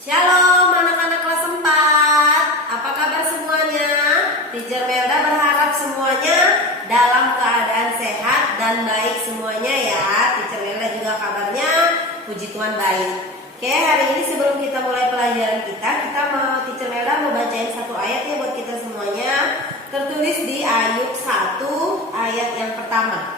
Shalom anak-anak kelas 4. Apa kabar semuanya? Teacher Melda berharap semuanya dalam keadaan sehat dan baik semuanya ya. Teacher Melda juga kabarnya puji Tuhan baik. Oke, hari ini sebelum kita mulai pelajaran kita Teacher Melda mau bacain satu ayat ya buat kita semuanya. Tertulis di Ayub 1 ayat yang pertama.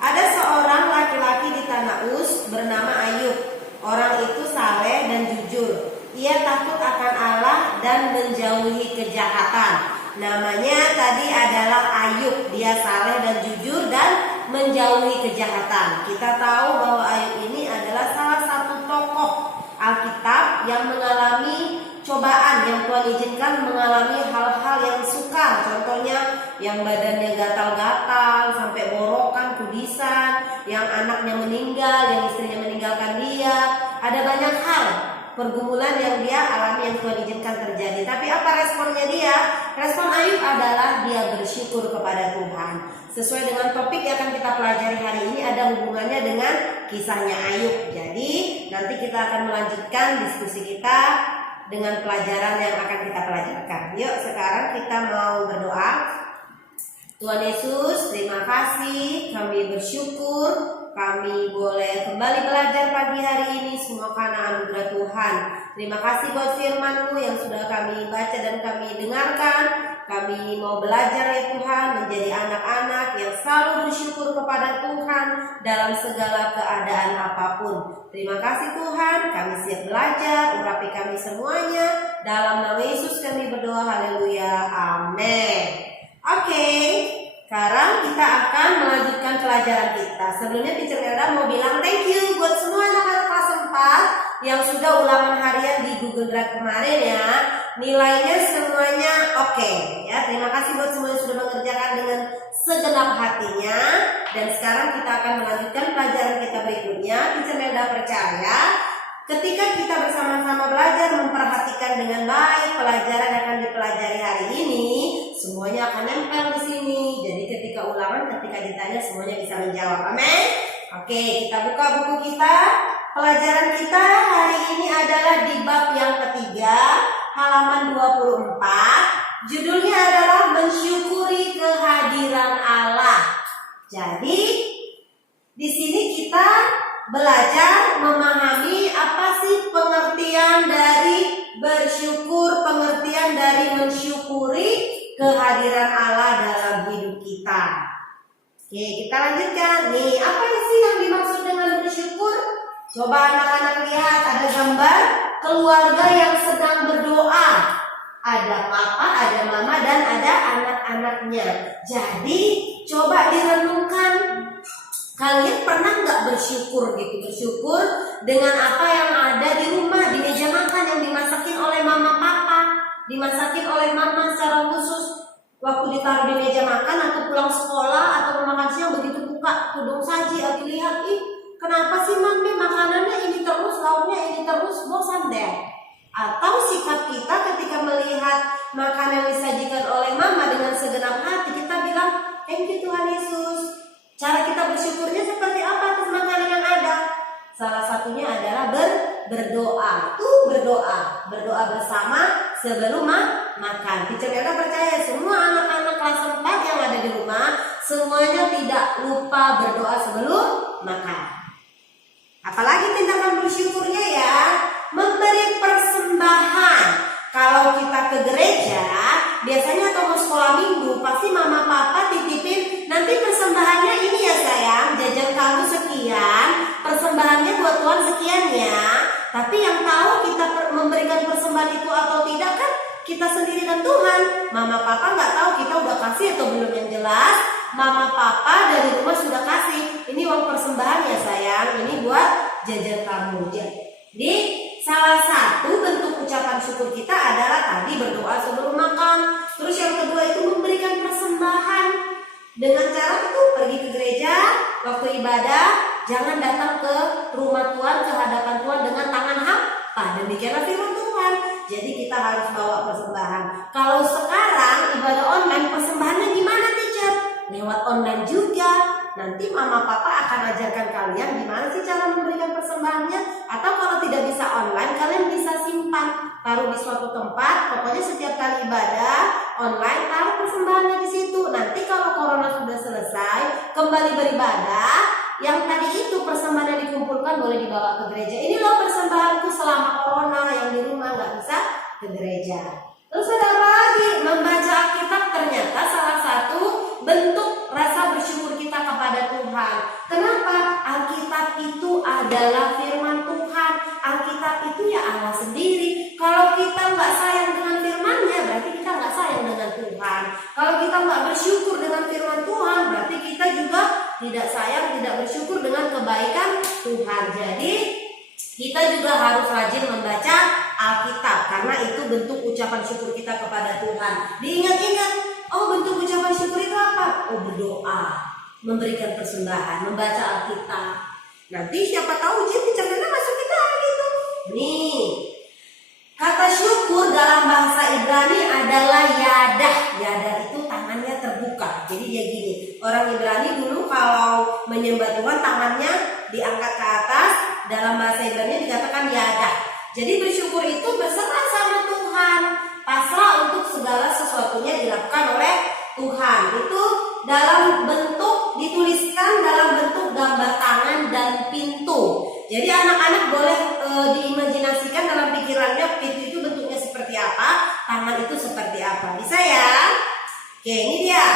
Ada seorang laki-laki di tanah Uz bernama Ayub. Orang itu saleh dan jujur. Ia takut akan Allah dan menjauhi kejahatan. Namanya tadi adalah Ayub. Dia saleh dan jujur dan menjauhi kejahatan. Kita tahu bahwa Ayub ini adalah salah satu tokoh Alkitab yang mengalami cobaan, yang Tuhan izinkan mengalami hal-hal yang sukar. Contohnya yang badannya gatal-gatal sampai borokan, kudisan, yang anaknya meninggal, yang istrinya meninggalkan dia. Ada banyak hal pergumulan yang dia alami yang Tuhan izinkan terjadi. Tapi apa responnya dia? Respon Ayub adalah dia bersyukur kepada Tuhan. Sesuai dengan topik yang akan kita pelajari hari ini, ada hubungannya dengan kisahnya Ayub. Jadi nanti kita akan melanjutkan diskusi kita dengan pelajaran yang akan kita pelajarkan. Yuk sekarang kita mau berdoa. Tuhan Yesus, terima kasih, kami bersyukur kami boleh kembali belajar pagi hari ini semua karena anugerah Tuhan. Terima kasih buat firman-Mu yang sudah kami baca dan kami dengarkan. Kami mau belajar ya Tuhan, menjadi anak-anak yang selalu bersyukur kepada Tuhan dalam segala keadaan apapun. Terima kasih Tuhan, kami siap belajar, urapi kami semuanya. Dalam nama Yesus kami berdoa, haleluya, amin. Oke, sekarang kita akan melanjutkan pelajaran kita. Sebelumnya Teacher Melda mau bilang thank you buat semua anak-anak kelas 4 yang sudah ulangan harian di Google Drive kemarin ya. Nilainya semuanya oke ya. Terima kasih buat semua yang sudah mengerjakan dengan segenap hatinya. Dan sekarang kita akan melanjutkan pelajaran kita berikutnya. Teacher Melda percaya ketika kita bersama-sama belajar memperhatikan dengan baik pelajaran yang akan dipelajari hari ini, semuanya akan nempel di sini. Jadi ketika ulangan, ketika ditanya semuanya bisa menjawab. Amin. Oke, kita buka buku kita. Pelajaran kita hari ini adalah di bab yang ketiga, halaman 24. Judulnya adalah mensyukuri kehadiran Allah. Jadi di sini kita belajar memahami apa sih pengertian dari bersyukur, pengertian dari mensyukuri kehadiran Allah dalam hidup kita. Oke, kita lanjutkan. Nih, apa sih yang dimaksud dengan bersyukur? Coba anak-anak lihat, ada gambar keluarga yang sedang berdoa. Ada papa, ada mama, dan ada anak-anaknya. Jadi, coba direnungkan. Kalian pernah nggak bersyukur gitu? Bersyukur dengan apa yang ada di rumah, di meja makan yang dimasakin oleh mama papa, dimasakin oleh mama secara khusus. Waktu ditaruh di meja makan atau pulang sekolah atau makan siang, begitu buka tudung saji, lagi lihat, ih kenapa sih mami makanannya ini terus, lauknya ini terus, bosan deh. Atau sikap kita ketika melihat makanan yang disajikan oleh mama dengan segenap hati, kita bilang thank you Tuhan Yesus. Cara kita bersyukurnya seperti apa atas makanan yang ada? Salah satunya adalah berdoa. Berdoa bersama sebelum makan. Teacher Melda percaya semua anak-anak kelas 4 yang ada di rumah semuanya tidak lupa berdoa sebelum makan. Apalagi tindakan bersyukurnya ya, memberi persembahan. Kalau kita ke gereja, biasanya atau mau sekolah minggu, pasti mama papa titipin, nanti persembahannya ini ya sayang, jajan kamu sekian, persembahannya buat Tuhan sekian ya. Tapi yang tahu kita memberikan persembahan itu atau tidak kan kita sendiri dan Tuhan. Mama papa nggak tahu kita udah kasih atau belum, yang jelas mama papa dari rumah sudah kasih. Ini uang persembahan ya sayang, ini buat jajan kamu. Jadi salah satu bentuk ucapan syukur kita adalah tadi berdoa sebelum makan. Terus yang kedua itu memberikan persembahan. Dengan cara itu pergi ke gereja, waktu ibadah, jangan datang ke rumah Tuhan, ke hadapan Tuhan dengan tangan hampa. Demikianlah firman Tuhan. Jadi kita harus bawa persembahan. Kalau sekarang ibadah online, persembahannya gimana teacher? Lewat online juga. Nanti mama papa akan ajarkan kalian gimana sih cara memberikan persembahannya. Atau kalau tidak bisa online, kalian bisa simpan Tuhan. Taruh di suatu tempat, pokoknya setiap kali ibadah online taruh persembahannya di situ. Nanti kalau corona sudah selesai, kembali beribadah, yang tadi itu persembahan yang dikumpulkan boleh dibawa ke gereja. Ini loh persembahanku selama corona, yang di rumah nggak bisa ke gereja. Terus ada apa lagi? Membaca Alkitab ternyata salah satu bentuk rasa bersyukur kita kepada Tuhan. Kenapa? Alkitab itu adalah firman Tuhan. Alkitab itu ya Allah sendiri. Kalau kita nggak sayang dengan firman-Nya, berarti kita nggak sayang dengan Tuhan. Kalau kita nggak bersyukur dengan firman Tuhan, berarti kita juga tidak sayang, tidak bersyukur dengan kebaikan Tuhan. Jadi kita juga harus rajin membaca Alkitab, karena itu bentuk ucapan syukur kita kepada Tuhan. Diingat-ingat, oh bentuk ucapan syukur itu apa? Oh berdoa, memberikan persembahan, membaca Alkitab. Nanti siapa tahu ujian diceritakan masuk kita gitu. Nih, kata syukur dalam bahasa Ibrani adalah yadah. Yadah itu tangannya terbuka. Jadi dia gini, orang Ibrani dulu kalau menyembah Tuhan tangannya diangkat ke atas. Dalam bahasa Ibrani dikatakan yadah. Jadi bersyukur itu berserah sama Tuhan, pasrah untuk segala sesuatunya dilakukan oleh Tuhan. Itu dalam bentuk, dituliskan dalam bentuk gambar tangan dan pintu. Jadi anak-anak boleh diimajinasikan dalam pikirannya pintu itu bentuknya seperti apa, tangan itu seperti apa. Bisa ya? Oke, ini dia.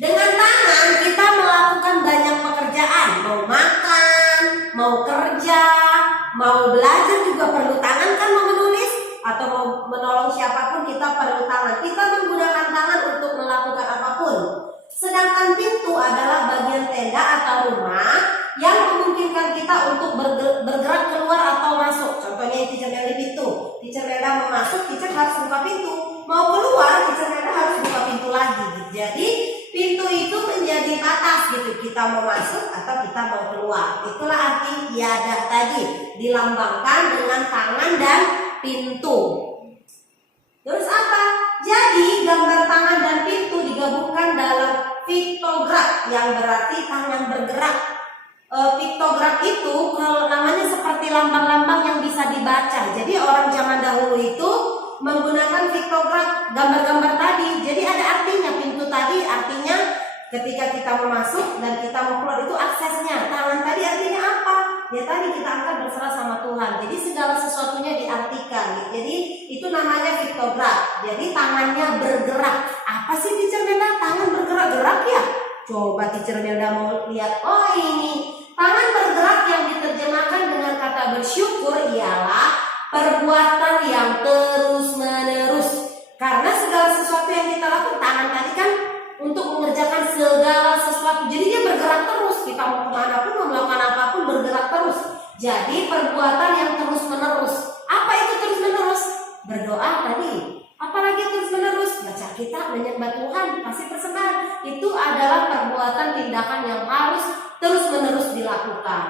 Dengan tangan kita melakukan banyak pekerjaan, mau makan, mau kerja, mau belajar juga perlu tangan kan, mau menulis atau mau menolong siapapun kita perlu tangan. Kita menggunakan tangan untuk melakukan apapun. Sedangkan pintu adalah bagian tenda atau rumah yang memungkinkan kita untuk bergerak keluar atau masuk. Contohnya teacher Melda pintu. Teacher Melda mau masuk, teacher harus buka pintu. Mau keluar, teacher Melda harus buka pintu lagi. Jadi pintu itu menjadi batas gitu. Kita mau masuk atau kita mau keluar. Itulah arti yadah tadi, dilambangkan dengan tangan dan pintu. Terus apa? Jadi gambar tangan dan pintu digabungkan dalam piktograf yang berarti tangan bergerak. Piktograf itu kalau namanya seperti lambang-lambang yang bisa dibaca. Jadi orang zaman dahulu itu menggunakan piktograf, gambar-gambar tadi. Jadi ada artinya, pintu tadi artinya ketika kita mau masuk dan kita mau keluar itu aksesnya. Tangan tadi artinya apa? Ya tadi kita akan berserah sama Tuhan. Jadi segala sesuatunya diartikan. Jadi itu namanya piktograf. Jadi tangannya bergerak. Apa sih teacher Melda? Tangan bergerak-gerak ya? Coba teacher Melda mau lihat. Oh ini tangan bergerak yang diterjemahkan dengan kata bersyukur ialah perbuatan yang terus-menerus. Karena segala sesuatu yang kita lakukan, tangan tadi kan untuk mengerjakan segala sesuatu. Jadi dia bergerak terus. Kita mau kemana pun, mau melakukan apapun bergerak terus. Jadi perbuatan yang terus-menerus. Apa itu terus-menerus? Berdoa tadi. Apalagi terus-menerus? Baca kitab, menyembah Tuhan, kasih persembahan. Itu adalah perbuatan tindakan yang harus terus-menerus dilakukan.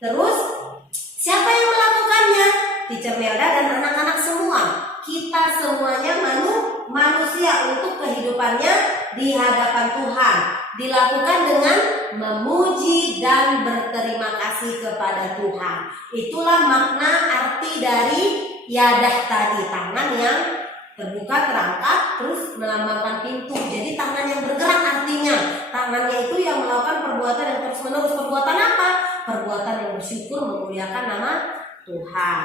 Terus siapa yang melakukannya? Teacher Melda dan anak-anak semua. Kita semuanya manusia untuk kehidupannya di hadapan Tuhan. Dilakukan dengan memuji dan berterima kasih kepada Tuhan. Itulah makna arti dari yadah tadi. Tangan yang terbuka, terangkat, terus melambangkan pintu. Jadi tangan yang bergerak artinya. Tangannya itu yang melakukan perbuatan yang terus menerus. Perbuatan apa? Perbuatan yang bersyukur, memuliakan nama Tuhan.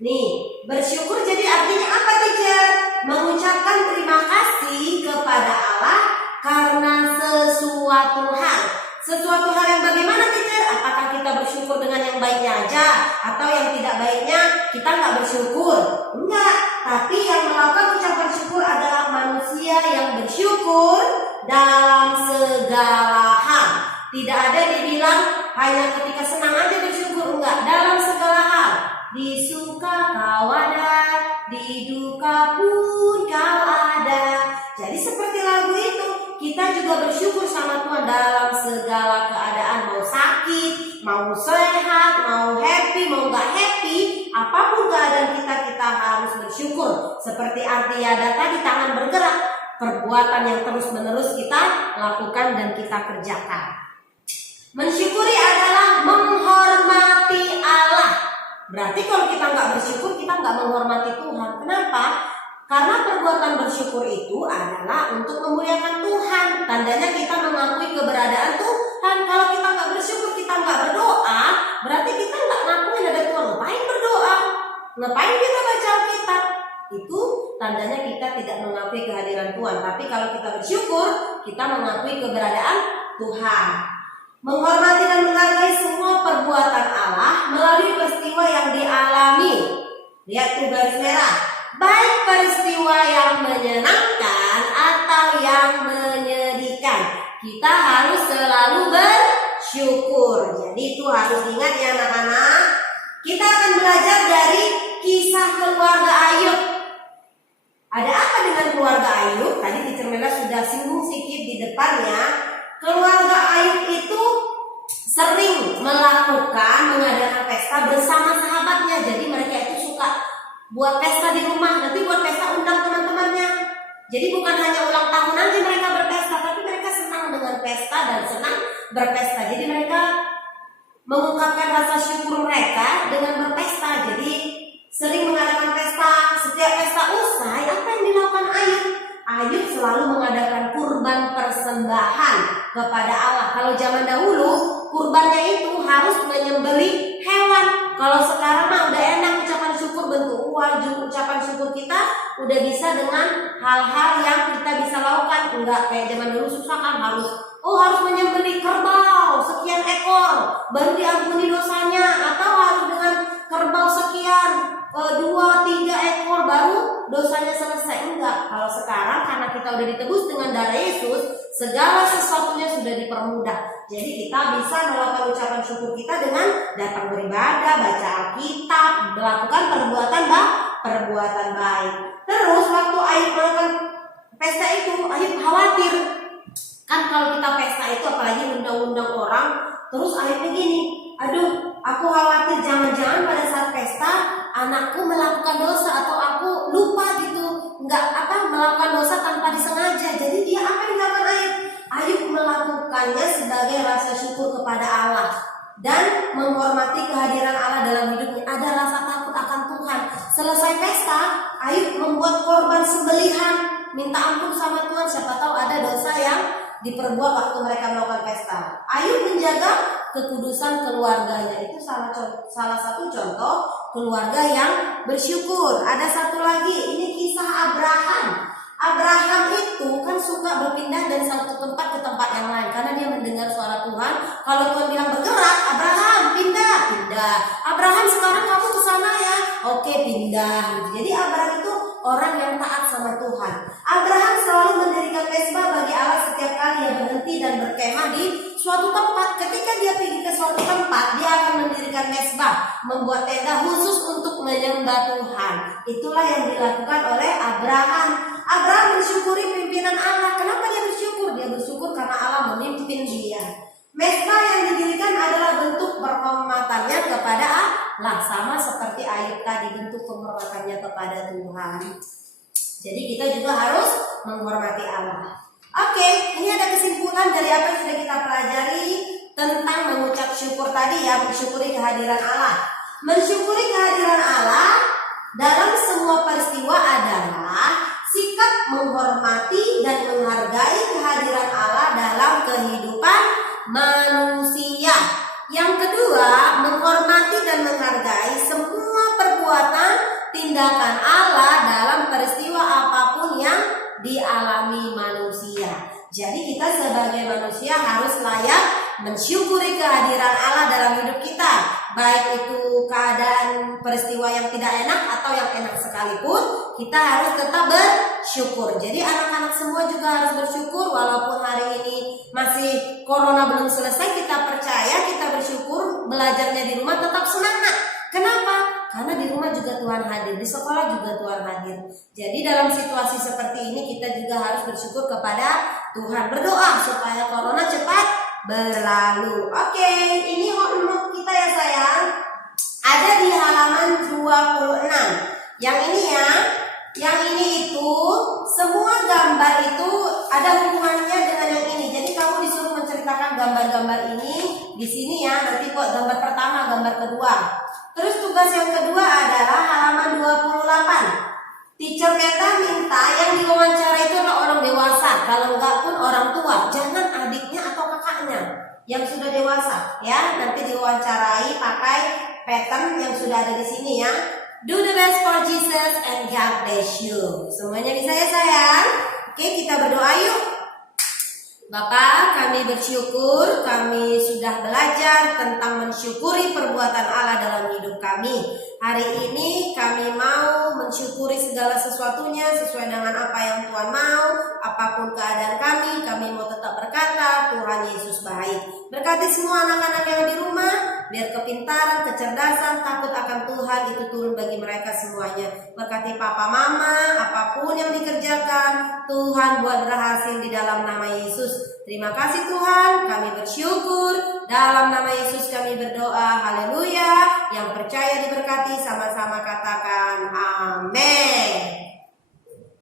Nih, bersyukur jadi artinya apa teacher? Mengucapkan terima kasih kepada Allah karena sesuatu hal. Sesuatu hal yang bagaimana teacher? Apakah kita bersyukur dengan yang baiknya aja? Atau yang tidak baiknya kita nggak bersyukur? Enggak, tapi yang melakukan ucapan syukur adalah manusia yang bersyukur dalam segala hal. Tidak ada dibilang hanya ketika senang aja bersyukur, enggak, dalam segala hal. Di suka kau ada, di duka pun kau ada. Jadi seperti lagu itu, kita juga bersyukur sama Tuhan dalam segala keadaan. Mau sakit, mau sehat, mau happy, mau gak happy, apapun keadaan kita harus bersyukur. Seperti arti yadah tadi, tangan bergerak, perbuatan yang terus menerus kita lakukan dan kita kerjakan. Mensyukuri adalah menghormati Allah. Berarti kalau kita nggak bersyukur, kita nggak menghormati Tuhan. Kenapa? Karena perbuatan bersyukur itu adalah untuk memuliakan Tuhan. Tandanya kita mengakui keberadaan Tuhan. Kalau kita nggak bersyukur, kita nggak berdoa, berarti kita nggak ngakuin ada Tuhan. Ngapain berdoa? Ngapain kita baca Alkitab? Itu tandanya kita tidak mengakui kehadiran Tuhan. Tapi kalau kita bersyukur, kita mengakui keberadaan Tuhan. Menghormati dan menghargai semua perbuatan Allah melalui peristiwa yang dialami. Lihat tuh garis merah. Baik peristiwa yang menyenangkan atau yang menyedihkan, kita harus selalu bersyukur. Jadi itu harus diingat ya anak-anak. Kita akan belajar dari kisah keluarga Ayub. Ada apa dengan keluarga Ayub? Tadi Teacher Mela sudah singgung sedikit di depannya. Keluarga Ayub itu sering mengadakan pesta bersama sahabatnya. Jadi mereka itu suka buat pesta di rumah, nanti buat pesta undang teman-temannya. Jadi bukan hanya ulang tahun aja mereka berpesta, tapi mereka senang dengan pesta dan senang berpesta. Jadi mereka mengungkapkan rasa syukur mereka dengan berpesta. Jadi sering mengadakan pesta. Setiap pesta usai, apa yang dilakukan Ayub? Ayub selalu mengadakan kurban persembahan kepada Allah. Kalau zaman dahulu kurbannya itu harus menyembelih hewan. Kalau sekarang mah udah enak ucapan syukur bentuk uang. Ucapan syukur kita udah bisa dengan hal-hal yang kita bisa lakukan. Enggak kayak zaman dulu susah kan, harus menyembelih kerbau sekian ekor baru diampuni dosanya, atau harus dengan kerbau sekian 2-3 ekor baru dosanya selesai. Enggak. Kalau sekarang karena kita udah ditebus dengan darah Yesus, segala sesuatunya sudah dipermudah. Jadi kita bisa melakukan ucapan syukur kita dengan datang beribadah, baca Alkitab, melakukan perbuatan baik. Terus waktu Ayub melakukan pesta itu, Ayub khawatir. Kan kalau kita pesta itu apalagi undang-undang orang, terus Ayubnya gini, aduh aku khawatir jangan-jangan pada saat pesta anakku melakukan dosa atau aku lupa gitu, melakukan dosa tanpa disengaja. Jadi dia apa yang dilakukan Ayub? Ayub melakukannya sebagai rasa syukur kepada Allah dan menghormati kehadiran Allah dalam hidupnya. Ada rasa takut akan Tuhan. Selesai pesta, Ayub membuat korban sembelihan, minta ampun sama Tuhan. Siapa tahu ada dosa yang diperbuat waktu mereka melakukan pesta. Ayub menjaga kekudusan keluarganya. Itu salah satu contoh keluarga yang bersyukur. Ada satu lagi, ini kisah Abraham. Abraham itu kan suka berpindah dari satu tempat ke tempat yang lain karena dia mendengar suara Tuhan. Kalau Tuhan bilang bergerak, Abraham pindah. Abraham sekarang kamu ke sana ya, oke pindah. Jadi Abraham itu orang yang taat sama Tuhan. Abraham selalu mendirikan mezbah bagi Allah setiap kali dia berhenti dan berkemah di suatu tempat. Ketika dia pergi ke suatu tempat, dia akan mendirikan mezbah, membuat tenda khusus untuk menyembah Tuhan. Itulah yang dilakukan oleh Abraham. Abraham mensyukuri pimpinan Allah. Kenapa dia bersyukur? Dia bersyukur karena Allah memimpin dia. Mezbah yang didirikan adalah bentuk penghormatannya kepada Allah, sama seperti Ayub tadi, bentuk penghormatannya kepada Tuhan. Jadi kita juga harus menghormati Allah. Oke, ini ada kesimpulan dari apa yang sudah kita pelajari tentang mengucap syukur tadi ya, mensyukuri kehadiran Allah. Mensyukuri kehadiran Allah dalam semua peristiwa adalah sikap menghormati dan menghargai kehadiran Allah dalam kehidupan manusia. Yang kedua, menghormati dan menghargai semua perbuatan tindakan Allah dalam peristiwa apapun yang dialami manusia. Jadi kita sebagai manusia harus layak mensyukuri kehadiran Allah dalam hidup kita, baik itu keadaan peristiwa yang tidak enak atau yang enak sekalipun, kita harus tetap bersyukur. Jadi anak-anak semua juga harus bersyukur walaupun hari ini masih corona belum selesai. Kita percaya, kita bersyukur, belajarnya di rumah tetap semangat. Kenapa? Karena di rumah juga Tuhan hadir, di sekolah juga Tuhan hadir. Jadi dalam situasi seperti ini kita juga harus bersyukur kepada Tuhan. Berdoa supaya corona cepat berlalu. Oke, ini homework kita ya sayang. Ada di halaman 26. Yang ini ya. Yang ini itu semua gambar itu ada hubungannya dengan yang ini. Jadi kamu disuruh menceritakan gambar-gambar ini di sini ya. Nanti kok gambar pertama, gambar kedua. Terus tugas yang kedua adalah halaman 28. Teacher Meta minta yang diwawancara itu adalah orang dewasa, kalau enggak pun orang tua, jangan adiknya atau kakaknya yang sudah dewasa ya. Nanti diwawancarai pakai pattern yang sudah ada di sini ya. Do the best for Jesus and God bless you. Semuanya bisa ya sayang? Oke, kita berdoa yuk. Bapak, kami bersyukur kami sudah belajar tentang mensyukuri perbuatan Allah dalam hidup kami. Hari ini kami mau mensyukuri segala sesuatunya sesuai dengan apa yang Tuhan mau. Apapun keadaan kami mau tetap berkata Tuhan Yesus baik. Berkati semua anak-anak yang di rumah, biar kepintaran, kecerdasan, takut akan Tuhan itu turun bagi mereka semuanya. Berkati papa mama, apapun yang dikerjakan, Tuhan buat berhasil di dalam nama Yesus. Terima kasih Tuhan, kami bersyukur. Dalam nama Yesus kami berdoa, haleluya. Yang percaya diberkati sama